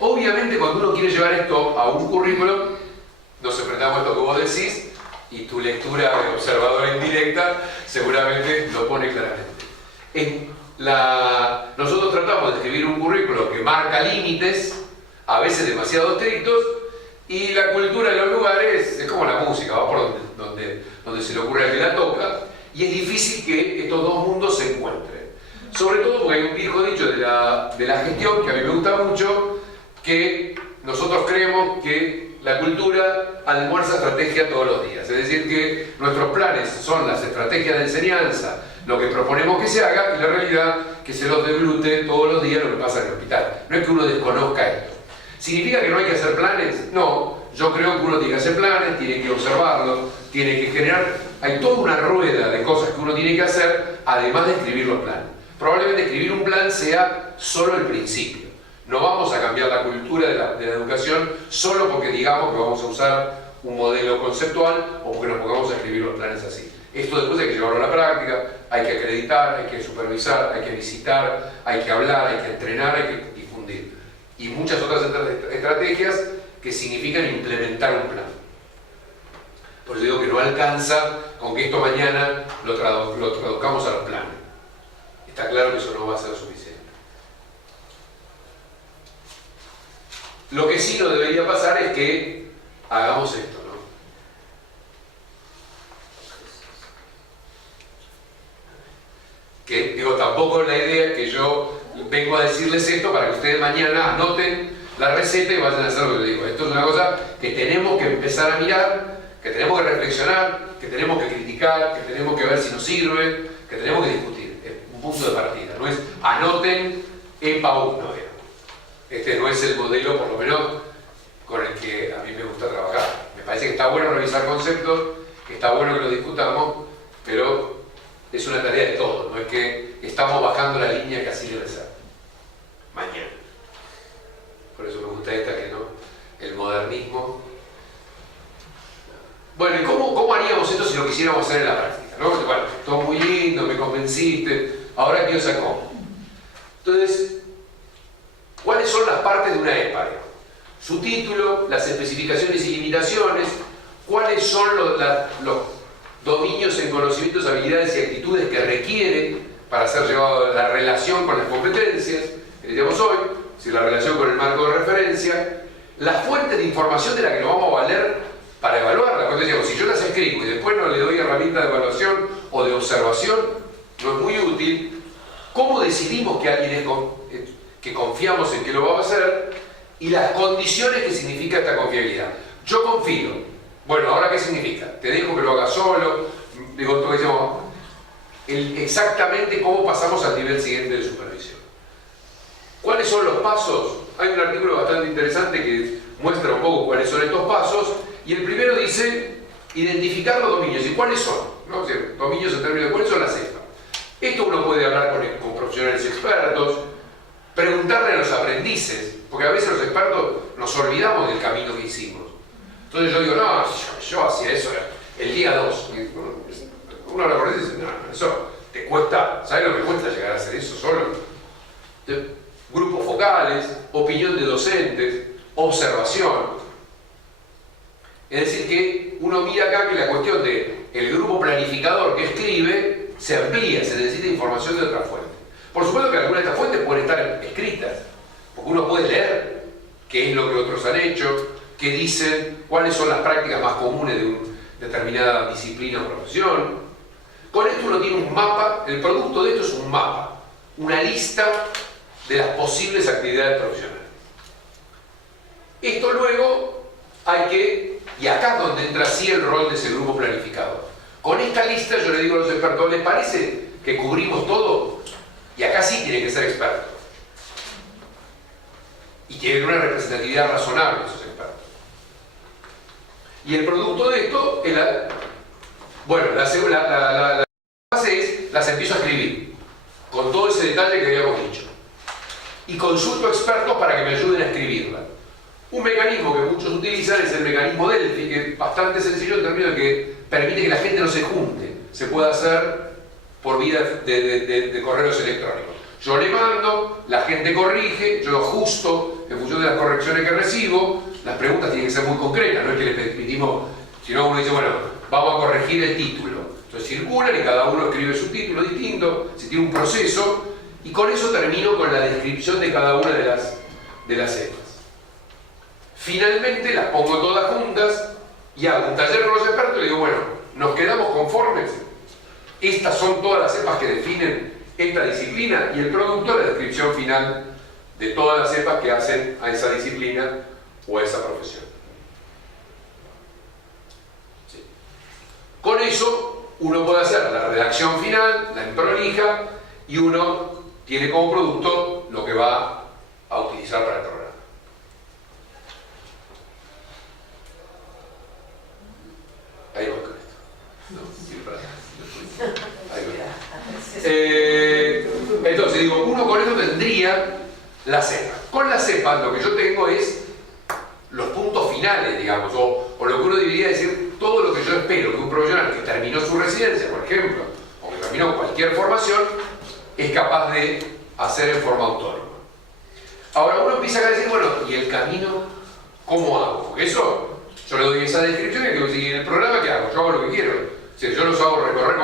Obviamente cuando uno quiere llevar esto a un currículum, nos enfrentamos a esto que vos decís, y tu lectura de observadora indirecta seguramente lo pone claramente. Nosotros tratamos de escribir un currículo que marca límites, a veces demasiado estrictos, y la cultura de los lugares es como la música, va por donde se le ocurre al que la toca, y es difícil que estos dos mundos se encuentren. Sobre todo porque hay un viejo dicho de la gestión que a mí me gusta mucho, que nosotros creemos que la cultura almuerza estrategia todos los días. Es decir, que nuestros planes son las estrategias de enseñanza, lo que proponemos que se haga, y la realidad que se los deglute todos los días lo que pasa en el hospital. No es que uno desconozca esto. ¿Significa que no hay que hacer planes? No. Yo creo que uno tiene que hacer planes, tiene que observarlos, tiene que generar... Hay toda una rueda de cosas que uno tiene que hacer, además de escribir los planes. Probablemente escribir un plan sea solo el principio. No vamos a cambiar la cultura de la educación solo porque digamos que vamos a usar un modelo conceptual o porque nos pongamos a escribir los planes así. Esto después hay que llevarlo a la práctica, hay que acreditar, hay que supervisar, hay que visitar, hay que hablar, hay que entrenar, hay que difundir. Y muchas otras estrategias que significan implementar un plan. Por eso digo que no alcanza con que esto mañana lo traduzcamos a los planes. Está claro que eso no va a ser suficiente. Lo que sí no debería pasar es que hagamos esto, ¿no? Que digo, tampoco es la idea que yo vengo a decirles esto para que ustedes mañana anoten la receta y vayan a hacer lo que les digo. Esto es una cosa que tenemos que empezar a mirar, que tenemos que reflexionar, que tenemos que criticar, que tenemos que ver si nos sirve, que tenemos que discutir. Es un punto de partida, no es anoten EPA 1, digamos. Este no es el modelo, por lo menos, con el que a mí me gusta trabajar. Me parece que está bueno revisar conceptos, que está bueno que lo discutamos, pero es una tarea de todos, no es que estamos bajando la línea que así debe ser. Mañana. organismo. Bueno, ¿y cómo haríamos esto si lo quisiéramos hacer en la práctica? ¿No? Bueno, todo muy lindo, me convenciste, ahora quiero saber cómo. Entonces, ¿cuáles son las partes de una EPA? Su título, las especificaciones y limitaciones, cuáles son los dominios en conocimientos, habilidades y actitudes que requiere para ser llevado a la relación con las competencias, que decíamos hoy, si la relación con el marco de referencia, la fuente de información de la que nos vamos a valer para evaluarla. Cuando decíamos, si yo las escribo y después no le doy herramientas de evaluación o de observación, no es muy útil. ¿Cómo decidimos que alguien es que confiamos en que lo va a hacer? Y las condiciones que significa esta confiabilidad. Yo confío. Bueno, ¿ahora qué significa? Te dejo que lo hagas solo. Digo, tú decimos, exactamente cómo pasamos al nivel siguiente de supervisión. ¿Cuáles son los pasos? Hay un artículo bastante interesante que muestra un poco cuáles son estos pasos. Y el primero dice, identificar los dominios. ¿Y cuáles son? ¿No? O sea, dominios en términos de cuáles son las EPA. Esto uno puede hablar con profesionales expertos, preguntarle a los aprendices, porque a veces los expertos nos olvidamos del camino que hicimos. Entonces yo digo, no, yo hacía eso el día 2. Uno lo conoce y dice, no, eso te cuesta, ¿sabes lo que cuesta llegar a hacer eso solo? Grupos focales, opinión de docentes, observación. Es decir, que uno mira acá que la cuestión del grupo planificador que escribe se amplía, se necesita información de otra fuente. Por supuesto que algunas de estas fuentes pueden estar escritas, porque uno puede leer qué es lo que otros han hecho, qué dicen, cuáles son las prácticas más comunes de una determinada disciplina o profesión. Con esto uno tiene un mapa, el producto de esto es un mapa, una lista de las posibles actividades profesionales. Esto luego hay que, y acá es donde entra así el rol de ese grupo planificador. Con esta lista yo le digo a los expertos, ¿les parece que cubrimos todo? Y acá sí tienen que ser expertos. Y tienen una representatividad razonable esos expertos. Y el producto de esto es la base es, las empiezo a escribir, con todo ese detalle que habíamos dicho. Y consulto expertos para que me ayuden a escribirla. Un mecanismo que muchos utilizan es el mecanismo Delphi, que es bastante sencillo en términos de que permite que la gente no se junte. Se puede hacer por vía de correos electrónicos. Yo le mando, la gente corrige, yo ajusto en función de las correcciones que recibo. Las preguntas tienen que ser muy concretas, no es que le permitimos, si no uno dice, bueno, vamos a corregir el título. Entonces circulan y cada uno escribe su título distinto, se tiene un proceso, y con eso termino con la descripción de cada una de las cepas. Finalmente las pongo todas juntas y hago un taller con los expertos y le digo, bueno, ¿nos quedamos conformes? Estas son todas las cepas que definen esta disciplina, y el producto, la descripción final de todas las cepas que hacen a esa disciplina o a esa profesión. Sí. Con eso uno puede hacer la redacción final, la prolija, y uno tiene como producto lo que va a utilizar para el programa. Ahí voy con esto. No, sí, para acá. Ahí voy. Entonces digo, uno con esto tendría la cepa. Con la cepa lo que yo tengo es los puntos finales, digamos, o lo que uno debería decir, todo lo que yo espero que un profesional que terminó su residencia, por ejemplo, o que terminó cualquier formación, es capaz de hacer en forma autónoma. Ahora uno empieza a decir, bueno, ¿y el camino cómo hago? Porque eso, yo le doy esa descripción y digo, si en el programa, ¿qué hago? Yo hago lo que quiero. O sea, yo los hago recorrer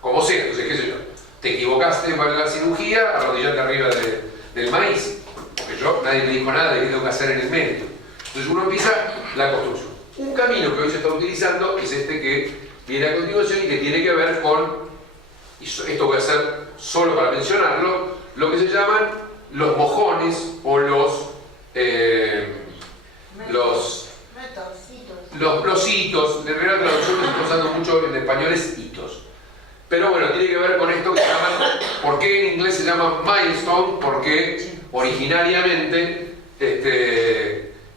como sea. Entonces, qué sé yo, te equivocaste para la cirugía, arrodillate arriba del maíz. Porque nadie me dijo nada de qué tengo que hacer en el medio. Entonces uno empieza la construcción. Un camino que hoy se está utilizando es este que viene a continuación y que tiene que ver con, y esto voy a hacer solo para mencionarlo, lo que se llaman los mojones o los hitos. De verdad, la traducción que se está usando mucho en español es hitos. Pero bueno, tiene que ver con esto que se llama, ¿por qué en inglés se llama milestone? Porque originariamente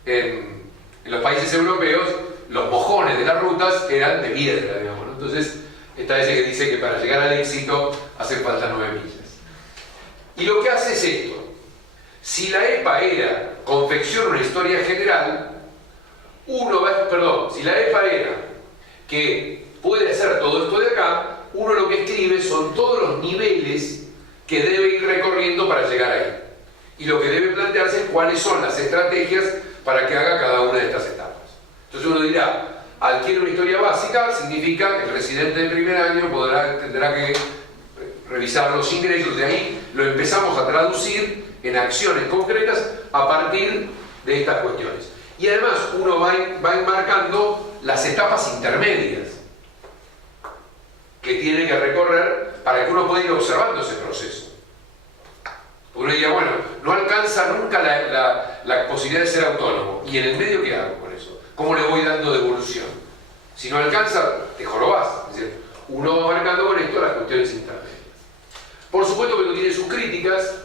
en los países europeos los mojones de las rutas eran de piedra, digamos, ¿no? Entonces esta vez que dice que para llegar al éxito hacen falta 9 millas. Y lo que hace es esto: si la EPA era confecciona una historia general, si la EPA era que puede hacer todo esto de acá, uno lo que escribe son todos los niveles que debe ir recorriendo para llegar ahí. Y lo que debe plantearse es cuáles son las estrategias para que haga cada una de estas etapas. Entonces uno dirá, adquiere una historia básica, significa que el residente de primer año tendrá que revisar los ingresos, de ahí lo empezamos a traducir en acciones concretas a partir de estas cuestiones. Y además uno va enmarcando las etapas intermedias que tiene que recorrer para que uno pueda ir observando ese proceso. Uno diría, bueno, no alcanza nunca la posibilidad de ser autónomo. ¿Y en el medio qué hago con eso? ¿Cómo le voy dando devolución? Si no alcanza, te jorobás. Es decir, uno va marcando con esto las cuestiones intermedias. Por supuesto que esto tiene sus críticas,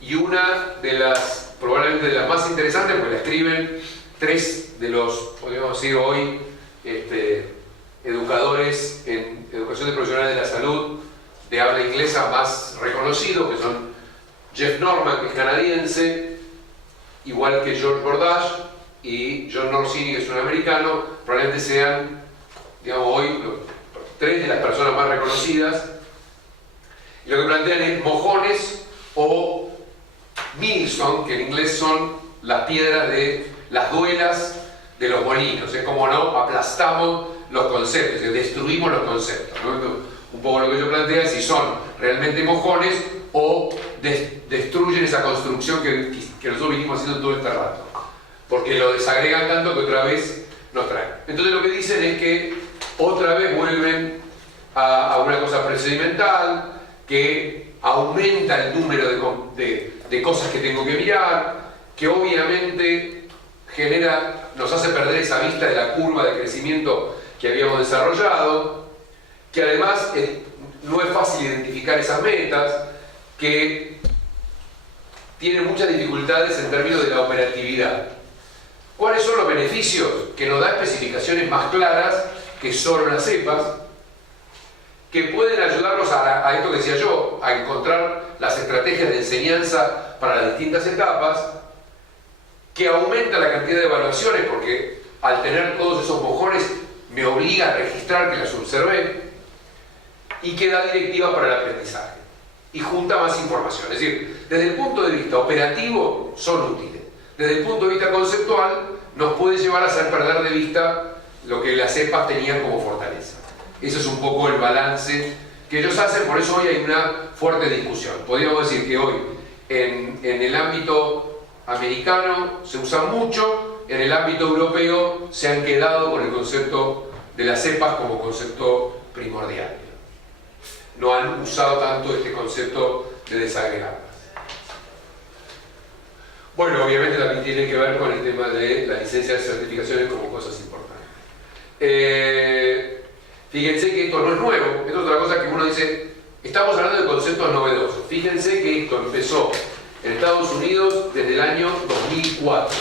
y una de las, probablemente de las más interesantes, pues la escriben tres de los, podríamos decir hoy, educadores en educación de profesionales de la salud de habla inglesa más reconocidos, que son Jeff Norman, que es canadiense, igual que George Bordache, y John Norsini, que es un americano. Probablemente sean, digamos, hoy tres de las personas más reconocidas. Y lo que plantean es mojones o millstone, que en inglés son las piedras de las duelas de los molinos. Es como no aplastamos los conceptos, destruimos los conceptos, ¿no? Un poco lo que yo planteo es si son realmente mojones o destruyen esa construcción que nosotros vinimos haciendo todo este rato, porque lo desagregan tanto que otra vez nos traen. Entonces lo que dicen es que otra vez vuelven a una cosa procedimental, que aumenta el número de cosas que tengo que mirar, que obviamente nos hace perder esa vista de la curva de crecimiento que habíamos desarrollado, que además no es fácil identificar esas metas, que tiene muchas dificultades en términos de la operatividad. ¿Cuáles son los beneficios? Que nos da especificaciones más claras que solo las EPAs, que pueden ayudarnos a esto que decía yo, a encontrar las estrategias de enseñanza para las distintas etapas, que aumenta la cantidad de evaluaciones, porque al tener todos esos mojones me obliga a registrar que las observé, y que da directivas para el aprendizaje, y junta más información. Es decir, desde el punto de vista operativo son útiles. Desde el punto de vista conceptual nos puede llevar a hacer perder de vista lo que las EPAs tenían como fortaleza. Ese es un poco el balance que ellos hacen, por eso hoy hay una fuerte discusión. Podríamos decir que hoy en el ámbito americano se usa mucho, en el ámbito europeo se han quedado con el concepto de las EPAs como concepto primordial. No han usado tanto este concepto de desagregarlas. Bueno, obviamente también tiene que ver con el tema de la licencia de certificaciones como cosas importantes. Fíjense que esto no es nuevo, esto es otra cosa que uno dice, estamos hablando de conceptos novedosos. Fíjense que esto empezó en Estados Unidos desde el año 2004.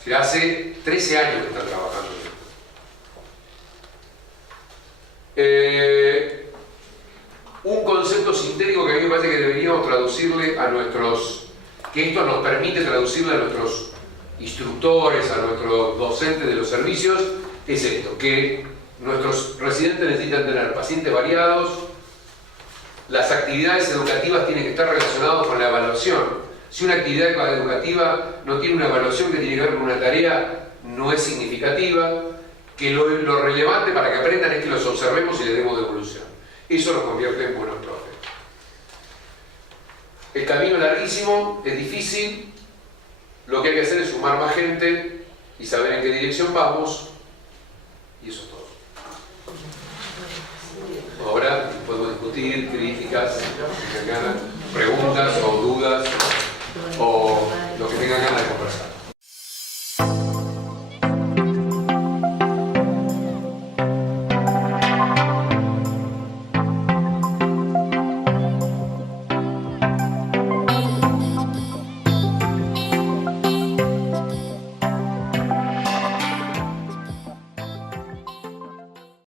O sea, hace 13 años que están trabajando en esto. Un concepto sintético que a mí me parece que deberíamos traducirle a que esto nos permite traducirle a nuestros instructores, a nuestros docentes de los servicios, es esto, que nuestros residentes necesitan tener pacientes variados, las actividades educativas tienen que estar relacionadas con la evaluación. Si una actividad educativa no tiene una evaluación que tiene que ver con una tarea, no es significativa, que lo relevante para que aprendan es que los observemos y les demos devolución. Eso los convierte en buenos profes. El camino es larguísimo, es difícil, lo que hay que hacer es sumar más gente y saber en qué dirección vamos, y eso es todo. Ahora podemos discutir críticas, preguntas o dudas o lo que tengan ganas de conversar.